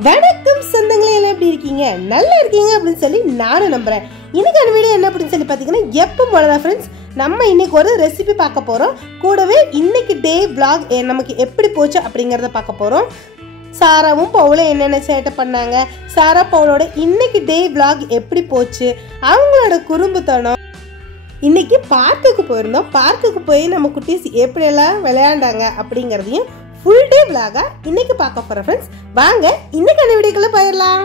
வணக்கம் சொந்தங்களே, எல்லாம் எப்படி இருக்கீங்க? நல்லா இருக்கீங்க அப்படின்னு சொல்லி நானும் நம்புறேன். இன்னைக்கான வீடியோ என்ன அப்படின்னு சொல்லி பார்த்தீங்கன்னா, எப்போ போலதான் ஃப்ரெண்ட்ஸ், நம்ம இன்னைக்கு ஒரு ரெசிபி பார்க்க போறோம். கூடவே இன்னைக்கு டே vlog நமக்கு எப்படி போச்சு அப்படிங்கிறத பார்க்க போறோம். சாராவும் பவுலும் என்னென்ன சேட்டை பண்ணாங்க, சாரா பவுலோட இன்னைக்கு டே vlog எப்படி போச்சு, அவங்களோட குறும்புத்தனம். இன்னைக்கு பார்க்குக்கு போயிருந்தோம். பார்க்குக்கு போய் நம்ம குட்டீஸ் எப்படியெல்லாம் விளையாண்டாங்க அப்படிங்கிறதையும் ஃபுல் டே vlog-ஆ இன்னைக்கு பார்க்க போறோம் ஃப்ரெண்ட்ஸ். வாங்க இன்னைக்கான வீடியோக்குள்ள போயிடலாம்.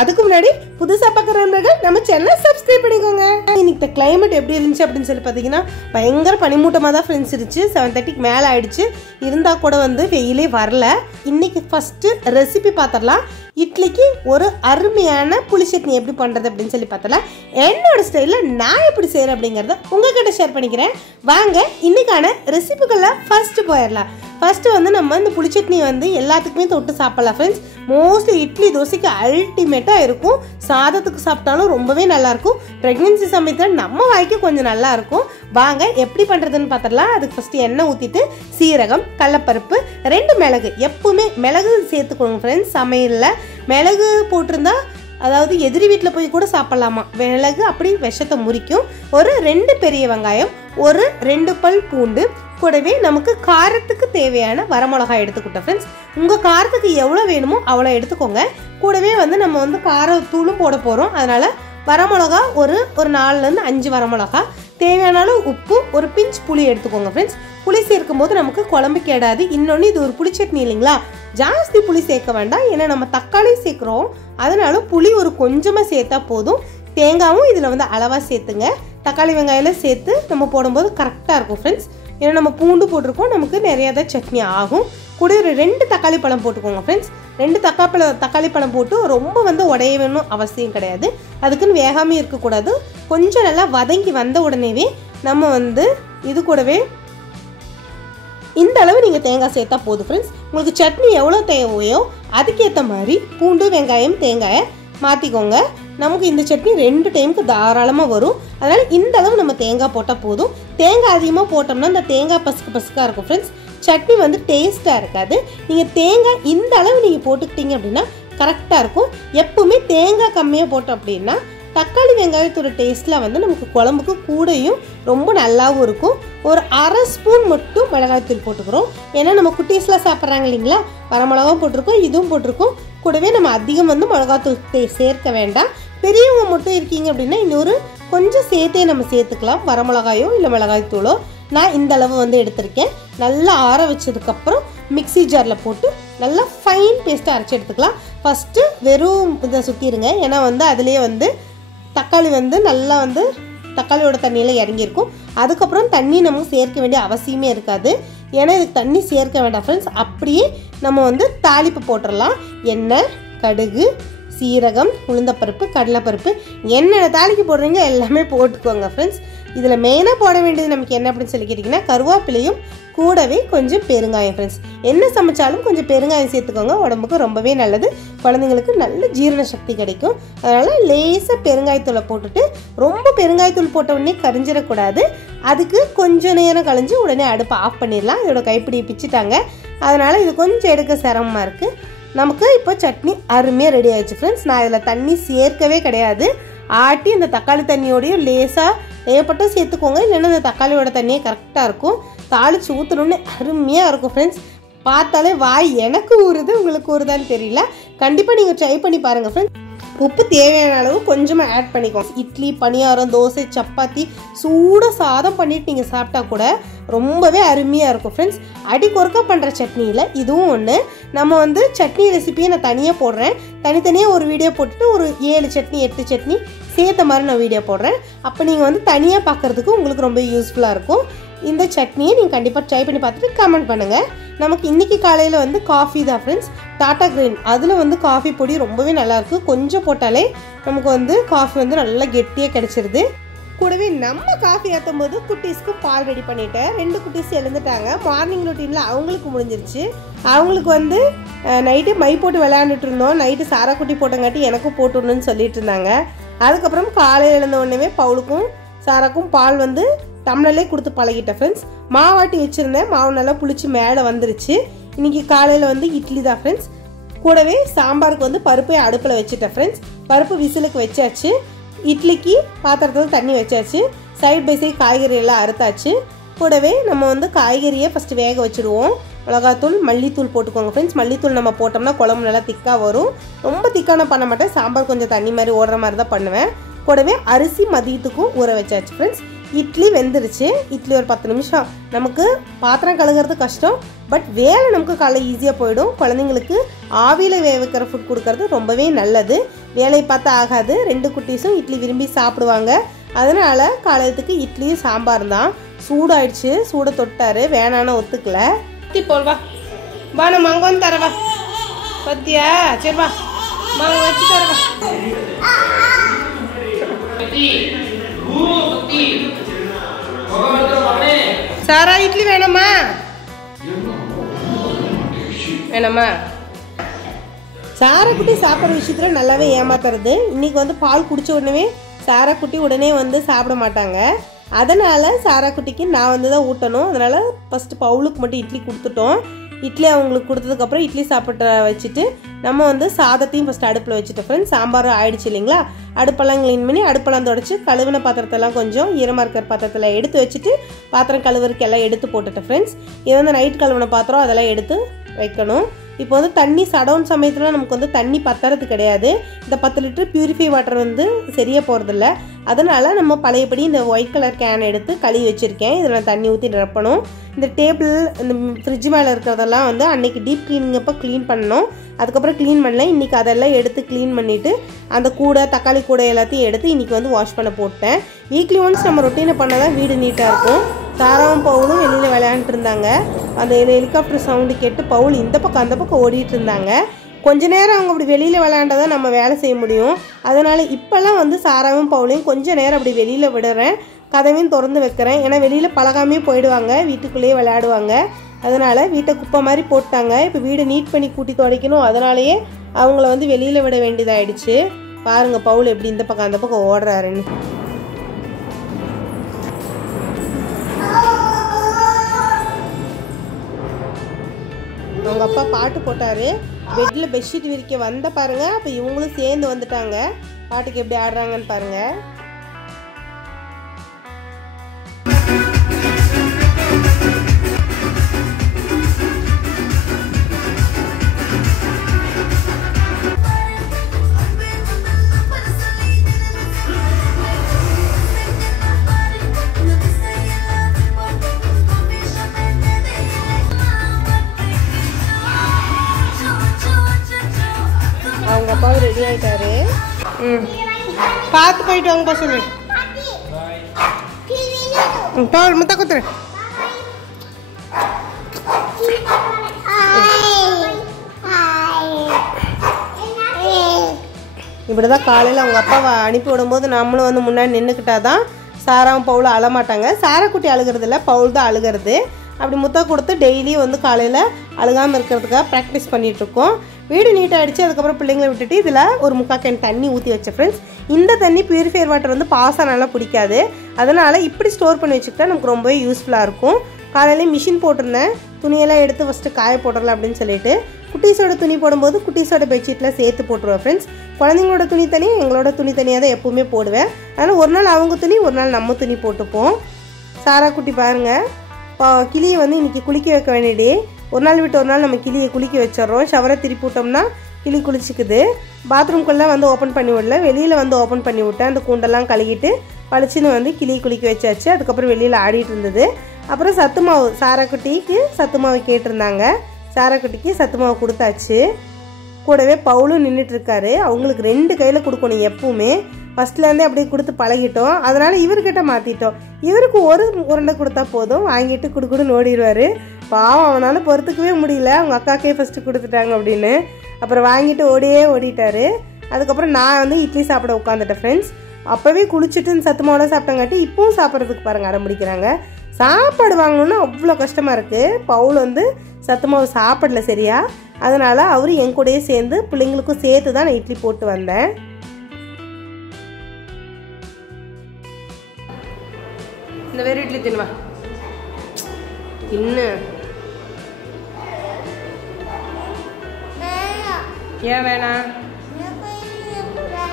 அதுக்கு முன்னாடி புதுசா பார்க்குறவங்க நம்ம சேனலை சப்ஸ்கிரைப் பண்ணிக்கோங்க. இன்னைக்கு கிளைமேட் எப்படி இருந்துச்சு அப்படின்னு சொல்லி பார்த்தீங்கன்னா, பயங்கர பனிமூட்டமாக தான் ஃப்ரெண்ட்ஸ் இருந்துச்சு. 7:30க்கு மேலே ஆயிடுச்சு. இருந்தால் கூட வெயிலே வரல. இன்னைக்கு ஃபஸ்ட்டு ரெசிபி பார்த்துடலாம். இட்லிக்கு ஒரு அருமையான புளி சட்னி எப்படி பண்ணுறது அப்படின்னு சொல்லி பார்த்தலாம். என்னோட ஸ்டைலில் நான் எப்படி செய்கிறேன் அப்படிங்கிறத உங்ககிட்ட ஷேர் பண்ணிக்கிறேன். வாங்க இன்னைக்கான ரெசிபிக்குள்ள ஃபர்ஸ்ட் போயிடலாம். ஃபர்ஸ்ட்டு நம்ம இந்த புளி சட்னி எல்லாத்துக்குமே தொட்டு சாப்பிடலாம் ஃப்ரெண்ட்ஸ். மோஸ்ட்லி இட்லி தோசைக்கு அல்டிமேட்டாக இருக்கும். சாதத்துக்கு சாப்பிட்டாலும் ரொம்பவே நல்லாயிருக்கும். ப்ரெக்னென்சி சமயத்தில் நம்ம வாய்க்கு கொஞ்சம் நல்லா இருக்கும். வாங்க எப்படி பண்ணுறதுன்னு பார்த்துடலாம். அதுக்கு ஃபஸ்ட்டு எண்ணெய் ஊற்றிட்டு சீரகம், கடலப்பருப்பு, 2 மிளகு, எப்பவுமே மிளகு சேர்த்துக்கணும் ஃப்ரெண்ட்ஸ். சமையலில் மிளகு போட்டிருந்தா, அதாவது எதிரி வீட்டில் போய் கூட சாப்பிட்லாமா. மிளகு அப்படி விஷத்தை முறிக்கும். ஒரு 2 பெரிய வெங்காயம், ஒரு 2 பல் பூண்டு, கூடவே நமக்கு காரத்துக்கு தேவையான வரமிளகாய் எடுத்துக்கிட்டோம் ஃப்ரெண்ட்ஸ். உங்கள் காரத்துக்கு எவ்வளோ வேணுமோ அவ்வளோ எடுத்துக்கோங்க. கூடவே நம்ம காரத்தூளும் போட போகிறோம். அதனால் வரமிளகா ஒரு 4லேருந்து 5 வரமிளகா, தேவையான உப்பு, ஒரு பிஞ்ச் புளி எடுத்துக்கோங்க ஃப்ரெண்ட்ஸ். புளி சேர்க்கும் போது நமக்கு குழம்பு கேடாது. இன்னொன்று இது ஒரு புளி சட்னி இல்லைங்களா, ஜாஸ்தி புளி சேர்க்க வேண்டாம். ஏன்னா நம்ம தக்காளி சேர்க்குறோம், அதனால புளி ஒரு கொஞ்சமாக சேர்த்தா போதும். தேங்காயும் இதில் அளவாக சேர்த்துங்க. தக்காளி வெங்காயம் சேர்த்து நம்ம போடும்போது கரெக்டாக இருக்கும் ஃப்ரெண்ட்ஸ். ஏன்னா நம்ம பூண்டு போட்டிருக்கோம், நமக்கு நிறையா தான் சட்னி ஆகும். கூட ஒரு 2 தக்காளி பழம் போட்டுக்கோங்க ஃப்ரெண்ட்ஸ். 2 தக்காளி பழம் போட்டு ரொம்ப உடைய வேணும் அவசியம் கிடையாது. அதுக்குன்னு வேகாமல் இருக்கக்கூடாது. கொஞ்சம் நல்லா வதங்கி வந்த உடனேவே நம்ம இது கூடவே இந்த அளவு நீங்கள் தேங்காய் சேர்த்தா போதும் ஃப்ரெண்ட்ஸ். உங்களுக்கு சட்னி எவ்வளோ தேவையோ அதுக்கேற்ற மாதிரி பூண்டு, வெங்காயம், தேங்காயை மாற்றிக்கோங்க. நமக்கு இந்த சட்னி 2 டைமுக்கு தாராளமாக வரும். அதனால் இந்த அளவு நம்ம தேங்காய் போட்டால் போதும். தேங்காய் அதிகமாக போட்டோம்னா இந்த தேங்காய் பசுக்காக இருக்கும் ஃப்ரெண்ட்ஸ். சட்னி டேஸ்ட்டாக இருக்காது. நீங்கள் தேங்காய் இந்த அளவு நீங்கள் போட்டுக்கிட்டீங்க அப்படின்னா கரெக்டாக இருக்கும். எப்பவுமே தேங்காய் கம்மியாக போட்டோம் அப்படின்னா தக்காளி வெங்காயத்தோட டேஸ்ட்டில் நமக்கு குழம்புக்கு கூடையும் ரொம்ப நல்லாவும் இருக்கும். ஒரு 1/2 ஸ்பூன் மட்டும் மிளகாய்த்தூள் போட்டுக்கிறோம். ஏன்னா நம்ம குட்டீஸ்லாம் சாப்பிட்றாங்க இல்லைங்களா, வரமிளகாவும் போட்டிருக்கோம், இதுவும் போட்டிருக்கோம். கூடவே நம்ம அதிகம் மிளகாத்தூள் சேர்க்க வேண்டாம். பெரியவங்க மட்டும் இருக்கீங்க அப்படின்னா இன்னொரு கொஞ்சம் சேர்த்தே நம்ம சேர்த்துக்கலாம், வரமிளகாயோ இல்லை மிளகாய்த்தூளோ. நான் இந்த அளவு எடுத்திருக்கேன். நல்லா ஆற வச்சதுக்கப்புறம் மிக்ஸி ஜாரில் போட்டு நல்லா ஃபைன் பேஸ்ட்டாக அரைச்சி எடுத்துக்கலாம். ஃபஸ்ட்டு வெறும் இதை சுற்றிடுங்க. ஏன்னா அதுலேயே தக்காளி நல்லா தக்காளியோட தண்ணியில் இறங்கியிருக்கும். அதுக்கப்புறம் தண்ணி நம்ம சேர்க்க வேண்டிய அவசியமே இருக்காது. ஏன்னா இதுக்கு தண்ணி சேர்க்க வேண்டாம் ஃப்ரெண்ட்ஸ். அப்படியே நம்ம தாளிப்பு போட்டுடலாம். எண்ணெய், கடுகு, சீரகம், உளுந்தப்பருப்பு, கடலைப்பருப்பு, என்னென்ன தாளிக்கு போடுறீங்க எல்லாமே போட்டுக்கோங்க ஃப்ரெண்ட்ஸ். இதில் மெயினாக போட வேண்டியது நமக்கு என்ன அப்படின்னு சொல்லி கேட்டிங்கன்னா, கருவேப்பிலையும் கூடவே கொஞ்சம் பெருங்காயம் ஃப்ரெண்ட்ஸ். என்ன சமைச்சாலும் கொஞ்சம் பெருங்காயம் சேர்த்துக்கோங்க, உடம்புக்கு ரொம்பவே நல்லது. குழந்தைங்களுக்கு நல்ல ஜீரண சக்தி கிடைக்கும். அதனால் லேசாக பெருங்காயத்தூளை போட்டுட்டு, ரொம்ப பெருங்காயத்தூள் போட்ட உடனே கரிஞ்சிடக்கூடாது. அதுக்கு கொஞ்சம் நேரம் கழிஞ்சு உடனே அடுப்பை ஆஃப் பண்ணிடலாம். இதோட கைப்பிடியை பிச்சுட்டாங்க, அதனால் இது கொஞ்சம் எடுக்க சிரமமாக இருக்குது. நமக்கு இப்போ சட்னி அருமையாக ரெடி ஆகிடுச்சு ஃப்ரெண்ட்ஸ். நான் இதில் தண்ணி சேர்க்கவே கிடையாது. ஆட்டி இந்த தக்காளி தண்ணியோடையும் லேசாக தேவைப்பட்ட சேர்த்துக்கோங்க, இல்லைன்னா இந்த தக்காளியோட தண்ணியே கரெக்டாக இருக்கும். தாளித்து ஊற்றணுன்னு அருமையாக இருக்கும் ஃப்ரெண்ட்ஸ். பார்த்தாலே வாய் எனக்கு ஊறுது, உங்களுக்கு ஊறுதான்னு தெரியல. கண்டிப்பாக நீங்கள் ட்ரை பண்ணி பாருங்கள் ஃப்ரெண்ட்ஸ். உப்பு தேவையான அளவு கொஞ்சமாக ஆட் பண்ணிக்கோங்க. இட்லி, பணியாரம், தோசை, சப்பாத்தி, சூட சாதம் பண்ணிட்டு நீங்கள் சாப்பிட்டா கூட ரொம்பவே அருமையாக இருக்கும் ஃப்ரெண்ட்ஸ். அடிக்கொருக்கா பண்ணுற சட்னியில் இதுவும் ஒன்று. நம்ம சட்னி ரெசிப்பியை நான் தனியாக போடுறேன். தனித்தனியாக ஒரு வீடியோ போட்டுட்டு ஒரு 7 சட்னி 8 சட்னி சேர்த்த மாதிரி நான் வீடியோ போடுறேன். அப்போ நீங்கள் தனியாக பார்க்குறதுக்கு உங்களுக்கு ரொம்ப யூஸ்ஃபுல்லாக இருக்கும். இந்த சட்னியை நீங்கள் கண்டிப்பாக ட்ரை பண்ணி பார்த்துட்டு கமெண்ட் பண்ணுங்கள். நமக்கு இன்றைக்கி காலையில் காஃபி தான் ஃப்ரெண்ட்ஸ். டாடா கிரீன் அதில் காஃபி பொடி ரொம்பவே நல்லாயிருக்கு. கொஞ்சம் போட்டாலே நமக்கு காஃபி நல்லா கெட்டியாக கிடச்சிருது. கூடவே நம்ம காஃபி ஏற்றும் போது குட்டீஸ்க்கு பால் ரெடி பண்ணிட்டேன். 2 குட்டீஸ் எழுந்துட்டாங்க. மார்னிங் ரொட்டீனில் அவங்களுக்கு முடிஞ்சிருச்சு. அவங்களுக்கு நைட்டு மை போட்டு விளையாண்டுட்டு இருந்தோம். நைட்டு சாரா குட்டி போட்டங்காட்டி எனக்கும் போட்டுடணும்னு சொல்லிட்டு இருந்தாங்க. அதுக்கப்புறம் காலையில் எழுந்த உடனே பவுலுக்கும் சாராக்கும் பால் டம்ளர்லேயே கொடுத்து பழகிட்டேன் ஃப்ரெண்ட்ஸ். மாவாட்டி வச்சுருந்தேன், மாவு நல்லா புளிச்சு மேலே வந்துருச்சு. இன்றைக்கி காலையில் இட்லி தான் ஃப்ரெண்ட்ஸ். கூடவே சாம்பாருக்கு வந்து பருப்பை அடுப்பில் வச்சுட்டேன் ஃப்ரெண்ட்ஸ். பருப்பு விசிலுக்கு வச்சாச்சு. இட்லிக்கு பாத்திரத்தில் தண்ணி வச்சாச்சு. சைட் பை சைட் காய்கறி எல்லாம் அறுத்தாச்சு. கூடவே நம்ம வந்து காய்கறியை ஃபஸ்ட்டு வேக வச்சுடுவோம். மிளகாத்தூள் மல்லித்தூள் போட்டுக்கோங்க ஃப்ரெண்ட்ஸ். மல்லித்தூள் நம்ம போட்டோம்னா குழம்பு நல்லா திக்காக வரும். ரொம்ப திக்கான பண்ண மாட்டேன், சாம்பார் கொஞ்சம் தண்ணி மாதிரி ஓடுற மாதிரி தான் பண்ணுவேன். கூடவே அரிசி மதியத்துக்கும் ஊற வச்சாச்சு ஃப்ரெண்ட்ஸ். இட்லி வெந்துருச்சு. இட்லி ஒரு 10 நிமிஷம். நமக்கு பாத்திரம் கழுகுறது கஷ்டம், பட் வேலை நமக்கு காலைல ஈஸியாக போயிடும். குழந்தைங்களுக்கு ஆவியில் வேக வைக்கிற ஃபுட் கொடுக்கறது ரொம்பவே நல்லது. வேலையை பார்த்தா ஆகாது. 2 குட்டீஸும் இட்லி விரும்பி சாப்பிடுவாங்க. அதனால் காலையத்துக்கு இட்லியும் சாம்பார் தான். சூடாயிடுச்சு. சூடை தொட்டார், வேணான்னு ஒத்துக்கல. ஊற்றி போல்வா, வா நம்ம அங்கே வந்து தரவா பத்தியா? சரி வா வாங்க வச்சு தரவா. சாரா இட்லி வேணாமா? வேணாமா? சாரா குட்டி சாப்பிட்ற விஷயத்தில் நல்லாவே ஏமாத்துறது. இன்றைக்கி வந்து பால் குடித்த உடனே சாரா குட்டி உடனே வந்து சாப்பிட மாட்டாங்க. அதனால் சாரா குட்டிக்கு நான் வந்து தான் ஊட்டணும். அதனால் ஃபஸ்ட்டு பவுலுக்கு மட்டும் இட்லி கொடுத்துட்டோம். இட்லி அவங்களுக்கு கொடுத்ததுக்கப்புறம் இட்லி சாப்பிட்ற வச்சுட்டு நம்ம வந்து சாதத்தையும் ஃபஸ்ட்டு அடுப்பில் வச்சுட்டோம் ஃப்ரெண்ட்ஸ். சாம்பார் ஆயிடுச்சு இல்லைங்களா? அடுப்பெல்லாம் க்ளீன் பண்ணி அடுப்பெல்லாம் தொடச்சி கழுவின பாத்திரத்தெல்லாம் கொஞ்சம் ஈரமாக இருக்கிற பாத்திரத்தில் எடுத்து வச்சுட்டு பாத்திரம் கழுவுறதுக்கு எல்லாம் எடுத்து போட்டுட்டேன் ஃப்ரெண்ட்ஸ். இது வந்து நைட் கழுவின பாத்திரம், அதெல்லாம் எடுத்து வைக்கணும். இப்போ வந்து தண்ணி சடவுன் சமயத்தில் நமக்கு வந்து தண்ணி பத்துறது கிடையாது. இந்த 10 லிட்டர் பியூரிஃபை வாட்டர் வந்து சரியாக போகிறதில்ல. அதனால் நம்ம பழையபடி இந்த ஒயிட் கலர் கேன் எடுத்து கழுவி வச்சுருக்கேன். இதில் நான் தண்ணி ஊற்றி நிரப்பணும். இந்த டேபிள், இந்த ஃப்ரிட்ஜ் மேலே இருக்கிறதெல்லாம் வந்து அன்றைக்கி டீப் க்ளீனிங் அப்போ க்ளீன் பண்ணணும். அதுக்கப்புறம் க்ளீன் பண்ணல. இன்றைக்கி அதெல்லாம் எடுத்து க்ளீன் பண்ணிவிட்டு அந்த கூடை, தக்காளி கூடை எல்லாத்தையும் எடுத்து இன்றைக்கி வந்து வாஷ் பண்ண போட்டேன். வீக்லி ஒன்ஸ் நம்ம ரொட்டீனை பண்ணால் தான் வீடு நீட்டாக இருக்கும். சாராவும் பவுலும் வெளியில் விளையாண்டுட்டு இருந்தாங்க. அந்த ஹெலிகாப்டர் சவுண்டு கேட்டு பவுல் இந்த பக்கம் அந்த பக்கம் ஓடிட்டு இருந்தாங்க. கொஞ்ச நேரம் அவங்க அப்படி வெளியில் விளையாண்டாதான் நம்ம வேலை செய்ய முடியும். அதனால் இப்போல்லாம் வந்து சாராவும் பவுலையும் கொஞ்சம் நேரம் அப்படி வெளியில் விடுறேன். கதவையும் திறந்து வைக்கிறேன். ஏன்னா வெளியில் பழகாமே போயிடுவாங்க, வீட்டுக்குள்ளேயே விளையாடுவாங்க. அதனால் வீட்டை குப்பை மாதிரி போட்டாங்க. இப்போ வீடை நீட் பண்ணி கூட்டி துடைக்கணும். அதனாலேயே அவங்கள வந்து வெளியில் விட வேண்டியதாகிடுச்சு. பாருங்கள் பவுல் எப்படி இந்த பக்கம் அந்த பக்கம் ஓடுறாருன்னு. அவங்க அப்பா பாட்டு போட்டார். பெட்டில் பெட்ஷீட் விரிக்க வந்த பாருங்க. அப்போ இவங்களும் சேர்ந்து வந்துட்டாங்க. பாட்டுக்கு எப்படி ஆடுறாங்கன்னு பாருங்கள். அவங்க அப்பா ரெடி ஆயிட்டாரு. பார்த்து போயிட்டு வாங்கப்பா சொல்லு. முத்த குத்துரு. இப்படிதான் காலையில் அவங்க அப்பாவை அனுப்பி விடும்போது நம்மளும் வந்து முன்னாடி நின்றுக்கிட்டாதான் சாராவும் பவுலும் அழமாட்டாங்க. சாரா குட்டி அழுகிறது இல்லை, பவுல் தான் அழுகிறது. அப்படி முத்தம் கொடுத்து டெய்லியும் வந்து காலையில் அழுகாமல் இருக்கிறதுக்காக ப்ராக்டிஸ் பண்ணிகிட்ருக்கோம். வீடு நீட்டாகிடுச்சு. அதுக்கப்புறம் பிள்ளைங்களை விட்டுட்டு இதில் ஒரு 3/4 கேன் தண்ணி ஊற்றி வச்சேன் ஃப்ரெண்ட்ஸ். இந்த தண்ணி பியூரிஃபையர் வாட்டர் வந்து பாசனால பிடிக்காது. அதனால் இப்படி ஸ்டோர் பண்ணி வச்சுக்கிட்டா நமக்கு ரொம்பவே யூஸ்ஃபுல்லாக இருக்கும். காலையிலே மிஷின் போட்டிருந்தேன். துணியெல்லாம் எடுத்து ஃபஸ்ட்டு காய போட்டுடலாம் அப்படின்னு சொல்லிட்டு குட்டீஸோட துணி போடும்போது குட்டீஸோட பெட்ஷீட்டில் சேர்த்து போட்டுருவேன் ஃப்ரெண்ட்ஸ். குழந்தைங்களோட துணி தனியாக, எங்களோட துணி தனியாக தான் எப்போவுமே போடுவேன். அதனால் ஒரு நாள் அவங்க துணி, ஒரு நாள் நம்ம துணி போட்டுப்போம். சாரா குட்டி பாருங்கள், கிளியை வந்து இன்றைக்கி குளிக்க வைக்க வேண்டியதே. ஒரு நாள் விட்டு ஒரு நாள் நம்ம கிளியை குளிக்க வச்சிடறோம். ஷவரை திருப்பி விட்டோம்னா கிளி குளிச்சிக்குது. பாத்ரூம்குள்ளே வந்து ஓப்பன் பண்ணி விடல, வெளியில் வந்து ஓப்பன் பண்ணி விட்டேன். அந்த கூண்டெல்லாம் கழுகிட்டு பளிச்சுன்னு வந்து கிளியை குளிக்க வச்சாச்சு. அதுக்கப்புறம் வெளியில் ஆடிட்டு இருந்தது. அப்புறம் சத்து மாவு, சாரா குட்டிக்கு சத்து மாவு கேட்டிருந்தாங்க. சாரா குட்டிக்கு சத்து மாவு கொடுத்தாச்சு. கூடவே பவுலும் நின்றுட்டுருக்காரு. அவங்களுக்கு 2 கையில் கொடுக்கணும் எப்பவுமே. ஃபஸ்ட்லேருந்தே அப்படியே கொடுத்து பழகிட்டோம். அதனால் இவர்கிட்ட மாற்றிட்டோம். இவருக்கு ஒரு உருண்டை கொடுத்தா போதும், வாங்கிட்டு குடுக்குடுன்னு ஓடிடுவார். பாவம், அவனால் பொறுத்துக்கவே முடியல. அவங்க அக்காக்கே ஃபஸ்ட்டு கொடுத்துட்டாங்க அப்படின்னு. அப்புறம் வாங்கிட்டு ஓடிட்டார். அதுக்கப்புறம் நான் வந்து இட்லி சாப்பிட உட்காந்துட்டேன் ஃப்ரெண்ட்ஸ். அப்போவே குளிச்சுட்டு சத்து மாவோட சாப்பிட்டங்காட்டி இப்போவும் சாப்பிட்றதுக்கு பாருங்கள் அடம் பிடிக்கிறாங்க. சாப்பாடு வாங்கணுன்னா அவ்வளோ கஷ்டமாக இருக்குது. பவுல் வந்து சத்து மாவு சாப்பிடல சரியா. அதனால் அவர் என் கூடயே சேர்ந்து பிள்ளைங்களுக்கும் சேர்த்து தான் நான் இட்லி போட்டு வந்தேன். இந்த வேறு இட்லி தின்னுவா இன்னும் ஏன் வேணாம்?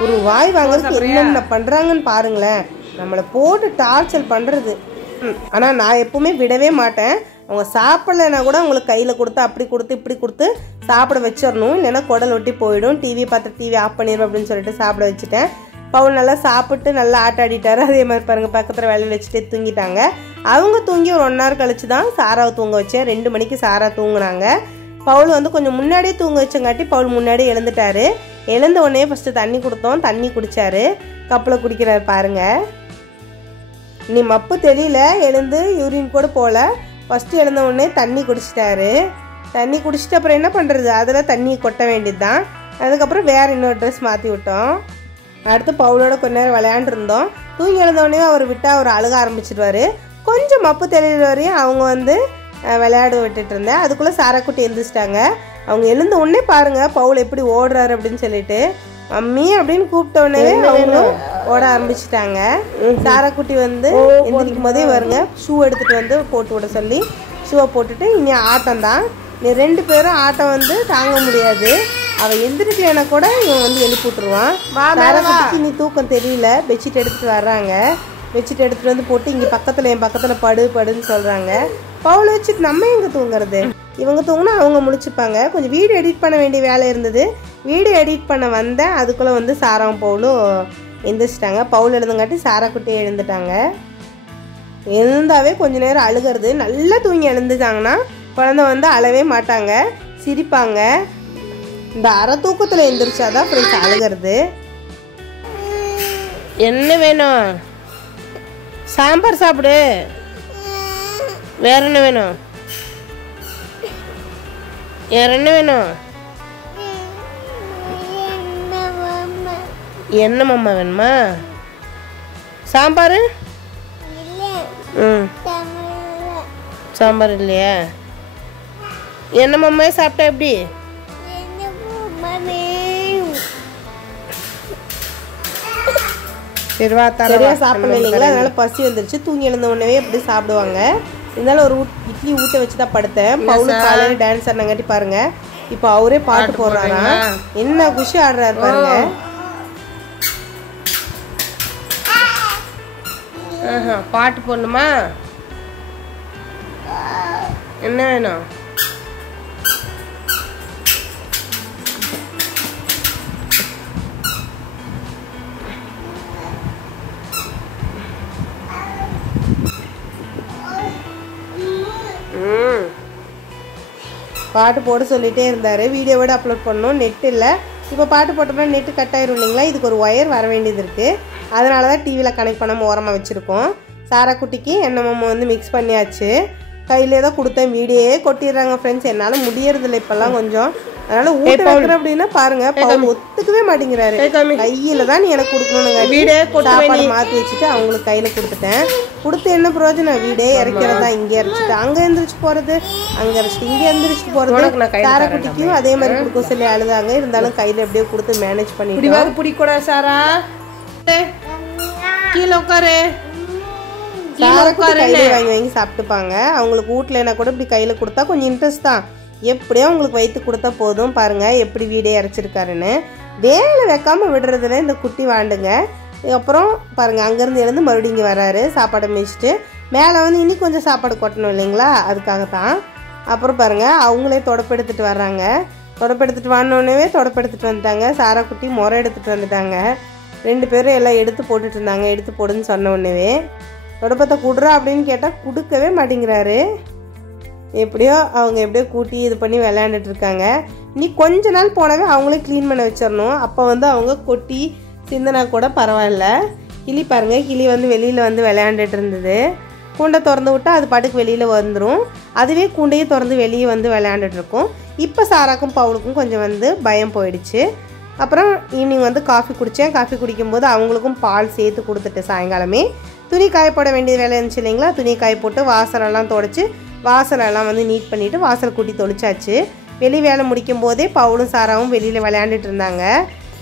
ஒரு வாய் வாங்குறதுக்கு என்னென்ன பண்றாங்கன்னு பாருங்களேன். நம்மளை போட்டு டார்ச்சர் பண்றது. ஆனால் நான் எப்பவுமே விடவே மாட்டேன். அவங்க சாப்பிடலைன்னா கூட அவங்களுக்கு கையில் கொடுத்து அப்படி கொடுத்து இப்படி கொடுத்து சாப்பிட வச்சிடணும். இல்லைன்னா குடல் ஒட்டி போயிடும். டிவி பார்த்து டிவி ஆஃப் பண்ணிடுவோம் அப்படின்னு சொல்லிட்டு சாப்பிட வச்சுட்டேன். பவுல் நல்லா சாப்பிட்டு நல்லா ஆட்டாடிட்டாரு. அதே மாதிரி பாருங்கள் பக்கத்தில் வேலையில் வச்சுட்டே தூங்கிட்டாங்க. அவங்க தூங்கி ஒரு 1 hour கழிச்சு தான் சாராவை தூங்க வச்சேன். 2 மணிக்கு சாரா தூங்குனாங்க. பவுல் வந்து கொஞ்சம் முன்னாடியே தூங்க வச்சங்காட்டி பவுல் முன்னாடியே எழுந்துட்டாரு. எழுந்த உடனே ஃபஸ்ட்டு தண்ணி கொடுத்தோம். தண்ணி குடித்தாரு. கப்பில் குடிக்கிறாரு பாருங்க. நீ மப்பு தெரியல, எழுந்து யூரின் கூட போகல. ஃபஸ்ட்டு எழுந்த உடனே தண்ணி குடிச்சிட்டாரு. தண்ணி குடிச்சிட்டு அப்புறம் என்ன பண்ணுறது, அதில் தண்ணி கொட்ட வேண்டியது தான். அதுக்கப்புறம் வேறு இன்னொரு ட்ரெஸ் மாற்றி விட்டோம். அடுத்து பவுலோட கொஞ்ச நேரம் விளையாண்டுருந்தோம். தூங்கி எழுந்தோடனே அவர் விட்டால் அவர் அழுக ஆரம்பிச்சிடுவார். கொஞ்சம் மப்பு தெரியல வரையும் அவங்க வந்து விளையாட விட்டுட்டு இருந்தேன். அதுக்குள்ளே சாராக்குட்டி எழுந்திரிச்சிட்டாங்க. அவங்க எழுந்த உடனே பாருங்கள் பவுல் எப்படி ஓடுறாரு அப்படின்னு சொல்லிட்டு மம்மி அப்படின்னு கூப்பிட்ட உடனே அவங்களும் ஓட ஆரம்பிச்சிட்டாங்க. சாராக்குட்டி வந்து எந்திரிக்கும் போதே வருங்க ஷூ எடுத்துகிட்டு வந்து போட்டு விட சொல்லி ஷூவை போட்டுட்டு இனி ஆட்டம் தான். நீ 2 பேரும் ஆட்டம் வந்து தாங்க முடியாது. அவன் எந்திரிக்கலைன்னா கூட இவன் வந்து எழுப்பி விட்டுருவான். சாராக்குட்டிக்கு இனி தூக்கம் தெரியல. பெட்ஷீட் எடுத்துகிட்டு வர்றாங்க. பெட்ஷீட் எடுத்துகிட்டு வந்து போட்டு இங்கே பக்கத்தில் என் பக்கத்தில் படுன்னு சொல்கிறாங்க. பவுலை வச்சுட்டு நம்ம எங்கே தூங்குறது? இவங்க தூங்கினா அவங்க முழிச்சுப்பாங்க. கொஞ்சம் வீடியோ எடிட் பண்ண வேண்டிய வேலை இருந்தது. வீடியோ எடிட் பண்ண வந்தேன். அதுக்குள்ளே வந்து சாராவும் பவுலும் எழுந்திரிச்சிட்டாங்க. பவுல் எழுதுங்காட்டி சாராக்குட்டியே எழுந்துட்டாங்க. எழுந்தாவே கொஞ்ச நேரம் அழுகிறது. நல்லா தூங்கி எழுந்துட்டாங்கன்னா குழந்தை வந்து அழவே மாட்டாங்க, சிரிப்பாங்க. இந்த அரை தூக்கத்தில் எழுந்திரிச்சாதான் ஃப்ரெண்ட்ஸ் அழுகிறது. என்ன வேணும்? சாம்பார் சாப்பிடு. வேற என்ன வேணும்? வேற என்ன வேணும்? என்ன மாமா வேணுமா? சாம்பார்? சாம்பார் இல்லையா? என்ன மாமா சாப்பிட்டா எப்படி? சரியா சாப்பிடல இல்லைங்களா, அதனால பசி வந்துருச்சு. தூங்கி எழுந்த உடனே எப்படி சாப்பிடுவாங்க. இருந்தாலும் ஒரு இட்லி ஊட்ட வச்சு தான் படுத்தேன். பவுலு காலையில் டான்ஸ் ஆடினாங்காட்டி பாருங்க இப்போ அவரே பாட்டு போடுறாரா. என்ன குஷி ஆடுறாரு பாருங்க. பாட்டு போடணுமா? என்ன வேணும்? பாட்டு போட சொல்லிகிட்டே இருந்தார். வீடியோவோட அப்லோட் பண்ணணும், நெட் இல்லை. இப்போ பாட்டு போட்டோம்னா நெட்டு கட் ஆயிரும் இல்லைங்களா. இதுக்கு ஒரு ஒயர் வர வேண்டியது இருக்குது. அதனால தான் டிவியில் கனெக்ட் பண்ணாமல் ஓரமாக வச்சுருக்கோம். சாராக்குட்டிக்கு என்னமோ வந்து மிக்ஸ் பண்ணியாச்சு. கையிலே தான் கொடுத்தேன். வீடியோயே கொட்டிடுறாங்க ஃப்ரெண்ட்ஸ். என்னால் முடியறதில்லை இப்போல்லாம் கொஞ்சம். அதனால ஊட்ட வைக்கிறேன் அப்படின்னா பாருங்க பவுல் ஒத்துக்கவே மாட்டேங்கிறாரு. கையில தான் நீ எனக்கு கொடுக்கணுங்க. சாப்பாடு மாற்றி வச்சுட்டு அவங்களுக்கு கையில கொடுத்துட்டேன். கொடுத்து என்ன பிரயோஜனம்? வீடே இறக்கிறதா. இங்கே இறச்சிட்டு அங்கே எந்திரிச்சு போறது, அங்கே இறச்சிட்டு இங்கே எந்திரிச்சு போறது. சாராக்குட்டிக்கும் அதே மாதிரி கொடுக்க சொல்லி அழுதாங்க. இருந்தாலும் கையில எப்படியோ கொடுத்து மேனேஜ் பண்ணிட்டு. பிடிக்கூட சாரா கீழே உட்காரு. சாராக்குட்டி கையில வாங்கி வாங்கி சாப்பிட்டுப்பாங்க. அவங்களுக்கு வீட்டுலனா கூட இப்படி கையில கொடுத்தா கொஞ்சம் இன்ட்ரெஸ்ட் தான். எப்படியோ உங்களுக்கு வைத்து கொடுத்தா போதும். பாருங்கள் எப்படி வீடே இறச்சிருக்காருன்னு. வேலை வைக்காமல் விடுறதுல இந்த குட்டி வாண்டுங்க. அப்புறம் பாருங்கள் அங்கேருந்து எழுந்து மறுபடியும் இங்கே வராரு. சாப்பாடை மிச்சிட்டு மேலே வந்து இன்னி கொஞ்சம் சாப்பாடு கொட்டணும் இல்லைங்களா, அதுக்காகத்தான். அப்புறம் பாருங்கள் அவங்களே தொடப்பெடுத்துட்டு வர்றாங்க. தொடப்பெடுத்துட்டு வாங்கினோடனே தொடப்பெடுத்துட்டு வந்துட்டாங்க. சாராக்குட்டி முறை எடுத்துகிட்டு வந்துட்டாங்க. 2 பேரும் எல்லாம் எடுத்து போட்டுட்டு இருந்தாங்க. எடுத்து போடுன்னு சொன்ன உடனே தொடப்பத்தை குடுறா அப்படின்னு கேட்டால் கொடுக்கவே மாட்டேங்கிறாரு. எப்படியோ அவங்க எப்படியோ கூட்டி இது பண்ணி விளையாண்டுட்டு இருக்காங்க. நீ கொஞ்ச நாள் போனவே அவங்களே க்ளீன் பண்ண வச்சிடணும். அப்போ வந்து அவங்க கொட்டி சிந்தனா கூட பரவாயில்ல. கிளி பாருங்கள், கிளி வந்து வெளியில் வந்து விளையாண்டுட்டு இருந்தது. கூண்டை திறந்து விட்டால் அது பாட்டுக்கு வெளியில் வந்துடும். அதுவே கூண்டையே திறந்து வெளியே வந்து விளையாண்டுட்டு இருக்கும். இப்போ சாராக்கும் பவுலுக்கும் கொஞ்சம் வந்து பயம் போயிடுச்சு. அப்புறம் ஈவினிங் வந்து காஃபி குடித்தேன். காஃபி குடிக்கும்போது அவங்களுக்கும் பால் சேர்த்து கொடுத்துட்டு சாயங்காலமே துணி காய போட வேண்டிய வேலை இருந்துச்சு இல்லைங்களா. துணி காய போட்டு வாசலெல்லாம் துடைச்சி வாசலெல்லாம் வந்து நீட் பண்ணிவிட்டு வாசல் கூட்டி தொளிச்சாச்சு. வெளி வேலை முடிக்கும் போதே பவுலும் சாராவும் வெளியில் விளையாண்டுட்டு இருந்தாங்க.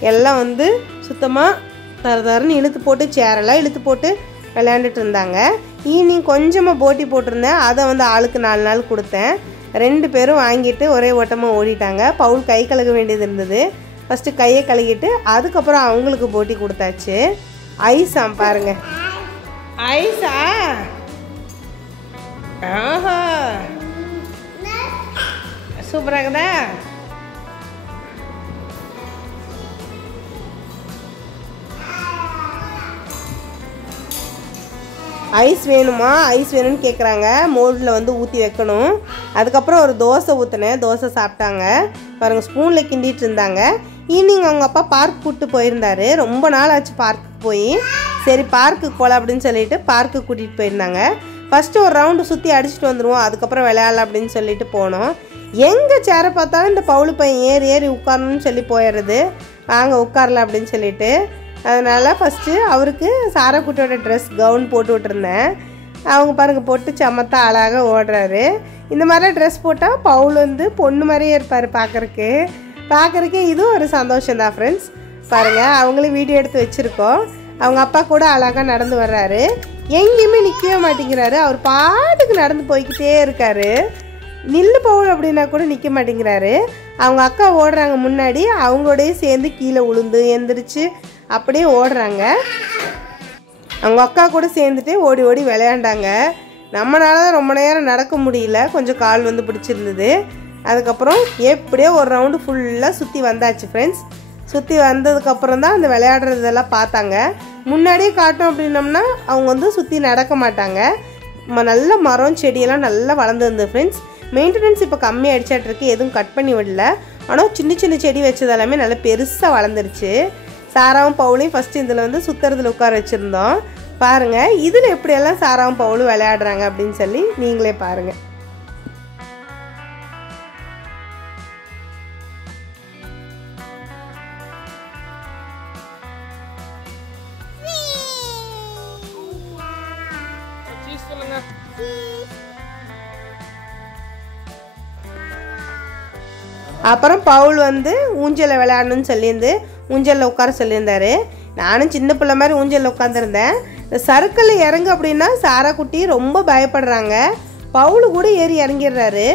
எல்லாம் வந்து சுத்தமாக தரன்னு இழுத்து போட்டு சேரெல்லாம் இழுத்து போட்டு விளையாண்டுட்டு இருந்தாங்க. ஈவினிங் கொஞ்சமாக போட்டி போட்டிருந்தேன். அதை வந்து ஆளுக்கு 4 நாள் கொடுத்தேன். 2 பேரும் வாங்கிட்டு ஒரே ஓட்டமாக ஓடிட்டாங்க. பவுல் கை கழுக வேண்டியது இருந்தது. ஃபஸ்ட்டு கையை கழுகிட்டு அதுக்கப்புறம் அவங்களுக்கு போட்டி கொடுத்தாச்சு. ஐஸாம் பாருங்க, ஐஸா, ஆஹா சூப்பராக இருக்குதா? ஐஸ் வேணுமா, ஐஸ் வேணும்னு கேட்குறாங்க. மோல்டில் வந்து ஊற்றி வைக்கணும். அதுக்கப்புறம் ஒரு தோசை ஊற்றினேன், தோசை சாப்பிட்டாங்க. பாருங்கள், ஸ்பூனில் கிண்டிகிட்டு இருந்தாங்க. ஈவினிங் அவங்க அப்பா பார்க் கூப்பிட்டு போயிருந்தாரு. ரொம்ப நாள் ஆச்சு பார்க்குக்கு போய். சரி பார்க்குக்கு போகலாம் அப்படின்னு சொல்லிட்டு பார்க்குக்கு கூட்டிகிட்டு போயிருந்தாங்க. ஃபஸ்ட்டு ஒரு ரவுண்டு சுற்றி அடிச்சுட்டு வந்துடுவோம், அதுக்கப்புறம் விளையாடலாம் அப்படின்னு சொல்லிட்டு போனோம். எங்கே சேரை பார்த்தாலும் இந்த பவுலு பையன் ஏறி ஏறி உட்காரணும்னு சொல்லி போயிடுறது. வாங்க உட்காரலாம் அப்படின்னு சொல்லிட்டு. அதனால் ஃபஸ்ட்டு அவருக்கு சாராக்குட்டியோட ட்ரெஸ் கவுன் போட்டு விட்டுருந்தேன். அவங்க பாருங்கள் போட்டு சமத்தா அழகாக ஓடுறாரு. இந்த மாதிரிலாம் ட்ரெஸ் போட்டால் பவுல் வந்து பொண்ணு மாதிரியே இருப்பார் பார்க்குறக்கே இதுவும் ஒரு சந்தோஷம்தான் ஃப்ரெண்ட்ஸ். பாருங்கள், அவங்களும் வீடியோ எடுத்து வச்சுருக்கோம். அவங்க அப்பா கூட அழகாக நடந்து வர்றாரு. எங்கேயுமே நிற்கவே மாட்டேங்கிறாரு. அவர் பாட்டுக்கு நடந்து போய்கிட்டே இருக்கார். நில்லு பவுல் அப்படின்னா கூட நிற்க மாட்டேங்கிறாரு. அவங்க அக்கா ஓடுறாங்க முன்னாடி, அவங்களோடய சேர்ந்து கீழே உளுந்து எந்திரிச்சு அப்படியே ஓடுறாங்க. அவங்க அக்கா கூட சேர்ந்துட்டு ஓடி ஓடி விளையாண்டாங்க. நம்மளால தான் ரொம்ப நேரம் நடக்க முடியல, கொஞ்சம் கால் வந்து பிடிச்சிருந்தது. அதுக்கப்புறம் எப்படியோ ஒரு ரவுண்டு ஃபுல்லாக சுற்றி வந்தாச்சு ஃப்ரெண்ட்ஸ். சுற்றி வந்ததுக்கப்புறம் தான் அந்த விளையாடுறதெல்லாம் பார்த்தாங்க. முன்னாடியே காட்டோம் அப்படின்னோம்னா அவங்க வந்து சுற்றி நடக்க மாட்டாங்க. நல்ல மரம் செடியெல்லாம் நல்லா வளர்ந்துருந்தது ஃப்ரெண்ட்ஸ். மெயின்டெனன்ஸ் இப்போ கம்மி அடிச்சாட்டிருக்கு, எதுவும் கட் பண்ணி விடல. ஆனால் சின்ன சின்ன செடி வச்சதெல்லாமே நல்லா பெருசாக வளர்ந்துருச்சு. சாராவும் பவுலையும் ஃபஸ்ட்டு இதில் வந்து சுற்றுறதுல உட்கார வச்சுருந்தோம். பாருங்கள், இதில் எப்படியெல்லாம் சாராவும் பவுலும் விளையாடுறாங்க அப்படின்னு சொல்லி நீங்களே பாருங்கள். அப்புறம் பவுல் வந்து ஊஞ்சலில் விளையாடணும்னு சொல்லியிருந்து ஊஞ்சலில் உட்கார சொல்லியிருந்தாரு. நானும் சின்ன பிள்ளை மாதிரி ஊஞ்சலில் உட்காந்துருந்தேன். இந்த சறுக்கல்ல இறங்கு அப்படின்னா சாராக்குட்டி ரொம்ப பயப்படுறாங்க. பவுலு கூட ஏறி இறங்கிடுறாரு.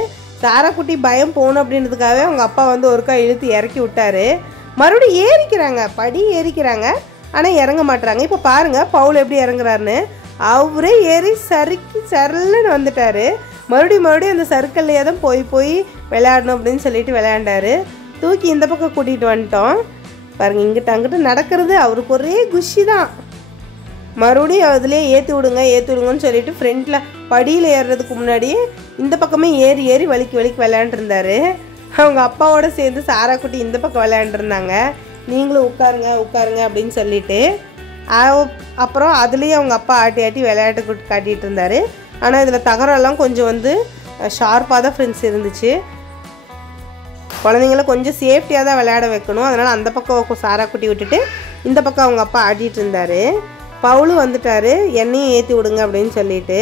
சாராக்குட்டி பயம் போகணும் அப்படின்றதுக்காகவே அவங்க அப்பா வந்து ஒருக்கா இழுத்து இறக்கி விட்டாரு. மறுபடியும் ஏறிக்கிறாங்க, படி ஏறிக்கிறாங்க, ஆனால் இறங்க மாட்டுறாங்க. இப்போ பாருங்கள் பவுல் எப்படி இறங்குறாருன்னு. அவரே ஏறி சரலுன்னு வந்துட்டார். மறுபடியும் அந்த சர்க்கிள்லேயே தான் போய் விளையாடணும் அப்படின்னு சொல்லிட்டு விளையாண்டாரு. தூக்கி இந்த பக்கம் கூட்டிகிட்டு வந்துட்டோம். பாருங்கள், இங்கிட்ட அங்கிட்ட நடக்கிறது அவருக்கு ஒரே குஷி தான். மறுபடியும் அதுலேயே ஏற்றி விடுங்கன்னு சொல்லிட்டு ஃப்ரெண்டில் படியில் ஏறுறதுக்கு முன்னாடியே இந்த பக்கமே ஏறி வலிக்கு விளையாண்டுருந்தாரு. அவங்க அப்பாவோட சேர்ந்து சாராக்குட்டி இந்த பக்கம் விளையாண்டுருந்தாங்க. நீங்களும் உட்காருங்க அப்படின்னு சொல்லிட்டு. அப்புறம் அதுலேயே அவங்க அப்பா ஆட்டி விளையாட்டு காட்டிகிட்டு இருந்தார். ஆனால் இதில் தகரெல்லாம் கொஞ்சம் வந்து ஷார்ப்பாக தான் ஃப்ரெண்ட்ஸ் இருந்துச்சு. குழந்தைங்கள கொஞ்சம் சேஃப்டியாக தான் விளையாட வைக்கணும். அதனால் அந்த பக்கம் சாராக்குட்டி விட்டுட்டு இந்த பக்கம் அவங்க அப்பா ஆட்டிகிட்டு இருந்தார். பவுலும் வந்துட்டார், என்னையும் ஏற்றி விடுங்க அப்படின்னு சொல்லிட்டு.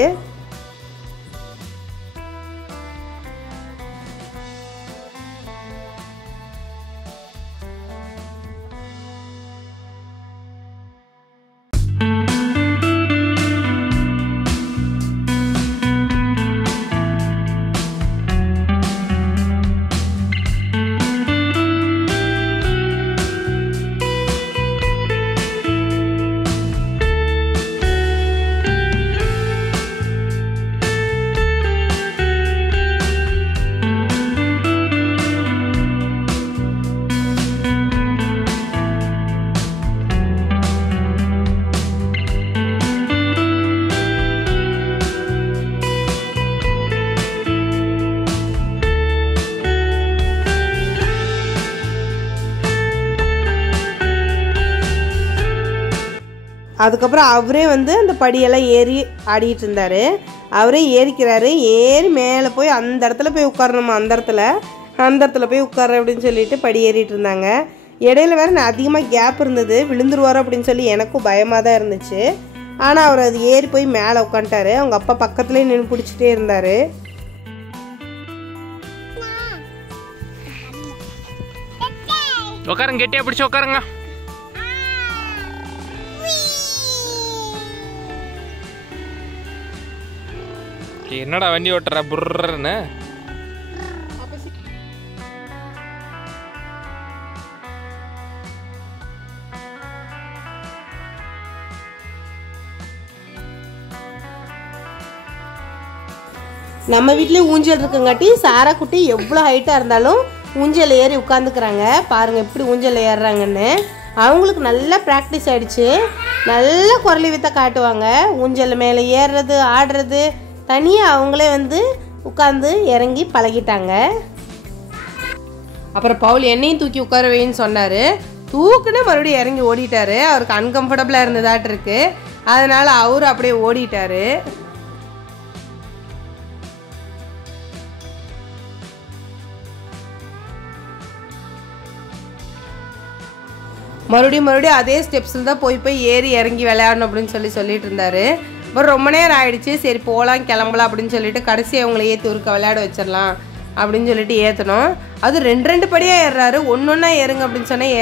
அதுக்கப்புறம் அவரே வந்து அந்த படியெல்லாம் ஏறி ஆடிட்டு இருந்தார். அவரே ஏறிக்கிறாரு. ஏறி மேலே போய் அந்த இடத்துல போய் உட்காரணுமா, அந்த இடத்துல போய் உட்கார அப்படின்னு சொல்லிட்டு படி ஏறிட்டு இருந்தாங்க. இடையில வேறு நான் அதிகமாக கேப் இருந்தது, விழுந்துருவாரோ அப்படின்னு சொல்லி எனக்கும் பயமாக தான் இருந்துச்சு. ஆனால் அவர் அது ஏறி போய் மேலே உட்காந்துட்டாரு. அவங்க அப்பா பக்கத்துலேயே நின்று பிடிச்சிட்டே இருந்தார். உட்காருங்க, கெட்டியாக பிடிச்சி உட்காருங்க. என்னடா வண்டி ஓட்டுற புர்றன்னு? நம்ம வீட்லேயே ஊஞ்சல் இருக்குங்காட்டி சாரா குட்டி எவ்வளோ ஹைட்டாக இருந்தாலும் ஊஞ்சல் ஏறி உட்காந்துக்கிறாங்க. பாருங்கள் எப்படி ஊஞ்சல் ஏறுறாங்கன்னு. அவங்களுக்கு நல்லா ப்ராக்டிஸ் ஆகிடுச்சு. நல்லா குரலி வித்த காட்டுவாங்க. ஊஞ்சல் மேலே ஏறுறது ஆடுறது தனியாக அவங்களே வந்து உட்காந்து இறங்கி பழகிட்டாங்க. அப்புறம் பவுல் என்னையும் தூக்கி உட்கார வைன்னு சொன்னார். தூக்குன்னு மறுபடியும் இறங்கி ஓடிட்டாரு. அவருக்கு அன்கம்ஃபர்டபுளாக இருந்ததாட்டு இருக்கு. அதனால் அவரு அப்படியே ஓடிட்டாரு. மறுபடியும் அதே ஸ்டெப்ஸில் தான் போய் ஏறி இறங்கி விளையாடணும் அப்படின்னு சொல்லிட்டு இருந்தார். அப்புறம் ரொம்ப நேரம் ஆகிடுச்சு. சரி போகலாம் கிளம்பலாம் அப்படின்னு சொல்லிட்டு கடைசி அவங்கள ஏற்றி ஒருக்க விளையாட வச்சிடலாம் அப்படின்னு சொல்லிட்டு ஏற்றணும். அது 2 படியாக ஏறுறாரு. ஒன்றா ஏறுங்க அப்படின்னு சொன்னால்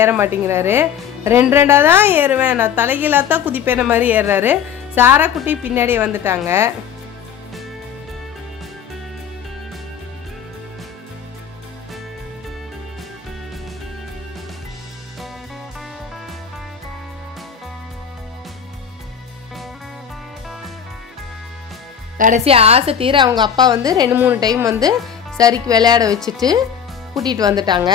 ஏற மாட்டேங்கிறாரு. 2 தான் ஏறுவேன், நான் தலைகீழாக தான் குதிப்பேன மாதிரி ஏறுறாரு. சாரா குட்டி பின்னாடியே வந்துட்டாங்க. கடைசி ஆசை தீர அவங்க அப்பா வந்து 2-3 டைம் வந்து சரிக்கு விளையாட வச்சுட்டு கூட்டிகிட்டு வந்துட்டாங்க.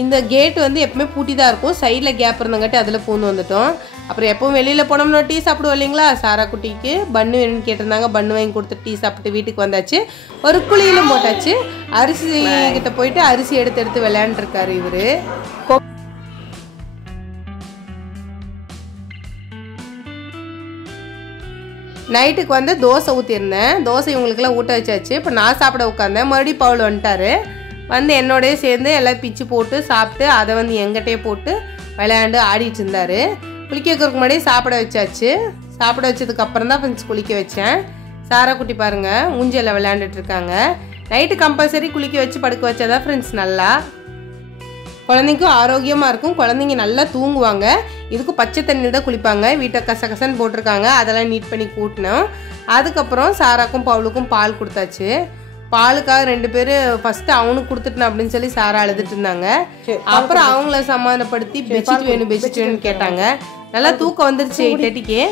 இந்த கேட் வந்து எப்பவுமே பூட்டி தான் இருக்கும். சைடில் கேப் இருந்தங்காட்டி அதில் பூந்து வந்துட்டோம். அப்புறம் எப்பவும் வெளியில் போனோம்னா டீ சாப்பிடுவோம் இல்லைங்களா. சாரா குட்டிக்கு பன்னு வேணும்னு கேட்டிருந்தாங்க. பன்னு வாங்கி கொடுத்து டீ சாப்பிட்டு வீட்டுக்கு வந்தாச்சு. ஒரு குழியிலும் போட்டாச்சு. அரிசி கிட்ட போயிட்டு அரிசி எடுத்து விளையாண்டுருக்காரு இவர். நைட்டுக்கு வந்து தோசை ஊற்றிருந்தேன். தோசை இவங்களுக்குலாம் ஊட்ட வச்சாச்சு. இப்போ நான் சாப்பிட உட்காந்தேன். மறுபடியும் பவுல் வந்துட்டார். வந்து என்னோடய சேர்ந்து எல்லாம் பிச்சு போட்டு சாப்பிட்டு அதை வந்து எங்கிட்டே போட்டு விளையாண்டு ஆடிட்டு இருந்தார். குளிக்க வைக்கிறதுக்கு முன்னாடி சாப்பிட வச்சாச்சு. சாப்பிட வச்சதுக்கப்புறம் தான் ஃப்ரெண்ட்ஸ் குளிக்க வச்சேன். சாரா குட்டி பாருங்கள் ஊஞ்சலில் விளையாண்டுட்டு இருக்காங்க. நைட்டு கம்பல்சரி குளிக்க வச்சு படுக்க வச்சாதான் ஃப்ரெண்ட்ஸ் நல்லா குழந்தைக்கும் ஆரோக்கியமாக இருக்கும். குழந்தைங்க நல்லா தூங்குவாங்க. இதுக்கும் பச்சை தண்ணியில் தான் குளிப்பாங்க. வீட்டை கசகசன்னு போட்டிருக்காங்க. அதெல்லாம் நீட் பண்ணி கூட்டினோம். அதுக்கப்புறம் சாராக்கும் பவுலுக்கும் பால் கொடுத்தாச்சு. பாலுக்காக 2 பேர் ஃபஸ்ட்டு அவனுக்கு கொடுத்துட்டேன் அப்படின்னு சொல்லி சாரா அழுதுட்டு இருந்தாங்க. அப்புறம் அவங்கள சமாதானப்படுத்தி பெட்ஷீட் வேணும்னு கேட்டாங்க. நல்லா தூக்கம் வந்துருச்சு 8:30க்கு.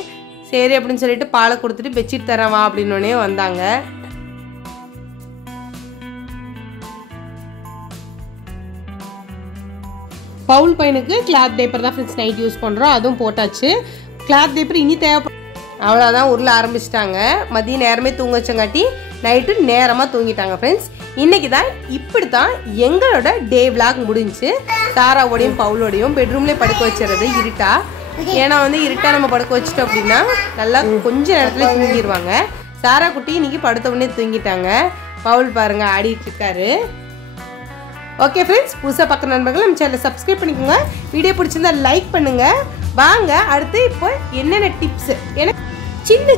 சரி அப்படின்னு சொல்லிட்டு பாலை கொடுத்துட்டு பெட்ஷீட் தரவா அப்படின்னோடனே வந்தாங்க. பவுல் பையனுக்கு கிளாத் டைப்பர் தான் ஃப்ரெண்ட்ஸ் நைட் யூஸ் பண்ணுறோம். அதுவும் போட்டாச்சு. கிளாத் டைப்பர் இனி தேவைப்படும். அவ்வளோதான் உருள ஆரம்பிச்சிட்டாங்க. மதிய நேரமே தூங்க வச்சங்காட்டி நைட்டு நேரமாக தூங்கிட்டாங்க ஃப்ரெண்ட்ஸ். இன்றைக்கி தான் இப்படி தான் எங்களோட டே விளாக் முடிஞ்சு. சாராவோடையும் பவுலோடையும் பெட்ரூம்லேயே படுக்க வச்சுறது இருட்டா. ஏன்னா வந்து இருட்டா நம்ம படுக்க வச்சுட்டோம் அப்படின்னா நல்லா கொஞ்ச நேரத்துல தூங்கிடுவாங்க. சாரா குட்டி இன்னைக்கு படுத்த உடனே தூங்கிட்டாங்க. பவுல் பாருங்க ஆடிட்டு இருக்காரு. ஓகே ஃப்ரெண்ட்ஸ், புதுசாக பார்க்குற நண்பர்கள் நம்ம சேனலை சப்ஸ்கிரைப் பண்ணிக்கோங்க. வீடியோ பிடிச்சிருந்தா லைக் பண்ணுங்கள். வாங்க அடுத்து இப்போ என்னென்ன டிப்ஸு எனக்கு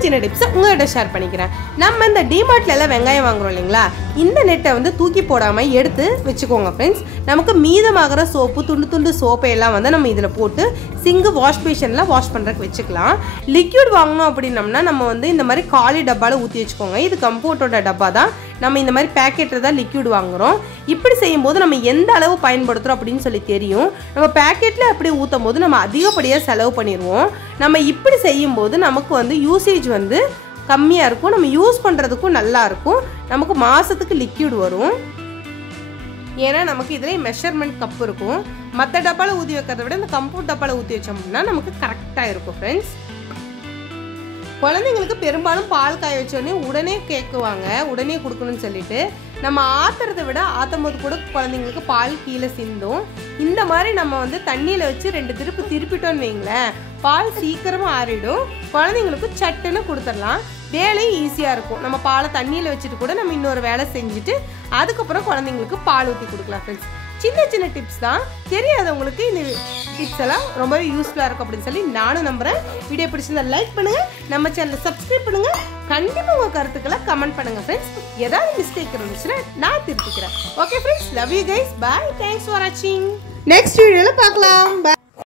சின்ன டிப்ஸை உங்கள்கிட்ட ஷேர் பண்ணிக்கிறேன். நம்ம இந்த டிமார்ட்ல எல்லாம் வெங்காயம் வாங்குறோம் இல்லைங்களா, இந்த நெட்டை வந்து தூக்கி போடாமல் எடுத்து வச்சுக்கோங்க ஃப்ரெண்ட்ஸ். நமக்கு மீதமாகிற சோப்பு துண்டு சோப்பையெல்லாம் வந்து நம்ம இதில் போட்டு சிங்கு வாஷ் பேஷனில் வாஷ் பண்ணுறதுக்கு வச்சுக்கலாம். லிக்யூட் வாங்கணும் அப்படின்னம்னா நம்ம வந்து இந்த மாதிரி காலி டப்பாவில் ஊற்றி வச்சுக்கோங்க. இது கம்ஃபோர்ட்டோட டப்பா தான். நம்ம இந்த மாதிரி பேக்கெட்டில் தான் லிக்யூட் வாங்குகிறோம். இப்படி செய்யும்போது நம்ம எந்த அளவு பயன்படுத்துகிறோம் அப்படின்னு சொல்லி தெரியும். நம்ம பேக்கெட்டில் அப்படி ஊற்றும் போது நம்ம அதிகப்படியாக செலவு பண்ணிடுவோம். நம்ம இப்படி செய்யும்போது நமக்கு வந்து யூசேஜ் வந்து கம்மியாக இருக்கும். நம்ம யூஸ் பண்ணுறதுக்கும் நல்லாயிருக்கும். நமக்கு மாதத்துக்கு லிக்யூட் வரும். ஏன்னா நமக்கு இதில் மெஷர்மெண்ட் கப் இருக்கும். மற்ற டப்பாவில் ஊற்றி வைக்கிறத விட இந்த கம்ஃபோர்ட் டப்பாவில் ஊற்றி வச்சோம் அப்படின்னா நமக்கு கரெக்டாக இருக்கும் ஃப்ரெண்ட்ஸ். குழந்தைங்களுக்கு பெரும்பாலும் பால் காய வச்சோடனே உடனே கேட்குவாங்க, உடனே கொடுக்கணும்னு சொல்லிட்டு. நம்ம ஆத்துறதை விட ஆற்றும் போது கூட குழந்தைங்களுக்கு பால் கீழே சிந்தும். இந்த மாதிரி நம்ம வந்து தண்ணியில் வச்சு 2 திருப்பிட்டோன்னு வைங்களேன், பால் சீக்கிரமாக ஆறிடும். குழந்தைங்களுக்கு சட்டுன்னு கொடுத்துடலாம். வேலையும் ஈஸியாக இருக்கும். நம்ம பாலை தண்ணியில் வச்சுட்டு கூட நம்ம இன்னொரு வேலை செஞ்சுட்டு அதுக்கப்புறம் குழந்தைங்களுக்கு பால் ஊற்றி கொடுக்கலாம் ஃப்ரெண்ட்ஸ். சின்ன டிப்ஸ் தான். தெரியாதவங்களுக்கு இந்த டிப்ஸ் எல்லாம் ரொம்பவே யூஸ்ஃபுல்லாக இருக்கும் அப்படின்னு சொல்லி நானும் நம்புகிறேன். வீடியோ பிடிச்சிருந்தா லைக் பண்ணுங்கள், நம்ம சேனலை சப்ஸ்கிரைப் பண்ணுங்கள். கண்டிப்பாக உங்கள் கருத்துக்களை கமெண்ட் பண்ணுங்கள் ஃப்ரெண்ட்ஸ். ஏதாவது மிஸ்டேக் இருந்துச்சுன்னா நான் திருத்திக்கிறேன். Okay friends, love you guys, bye, thanks for வாட்சிங். நெக்ஸ்ட் வீடியோவில் பார்க்கலாம். பாய்.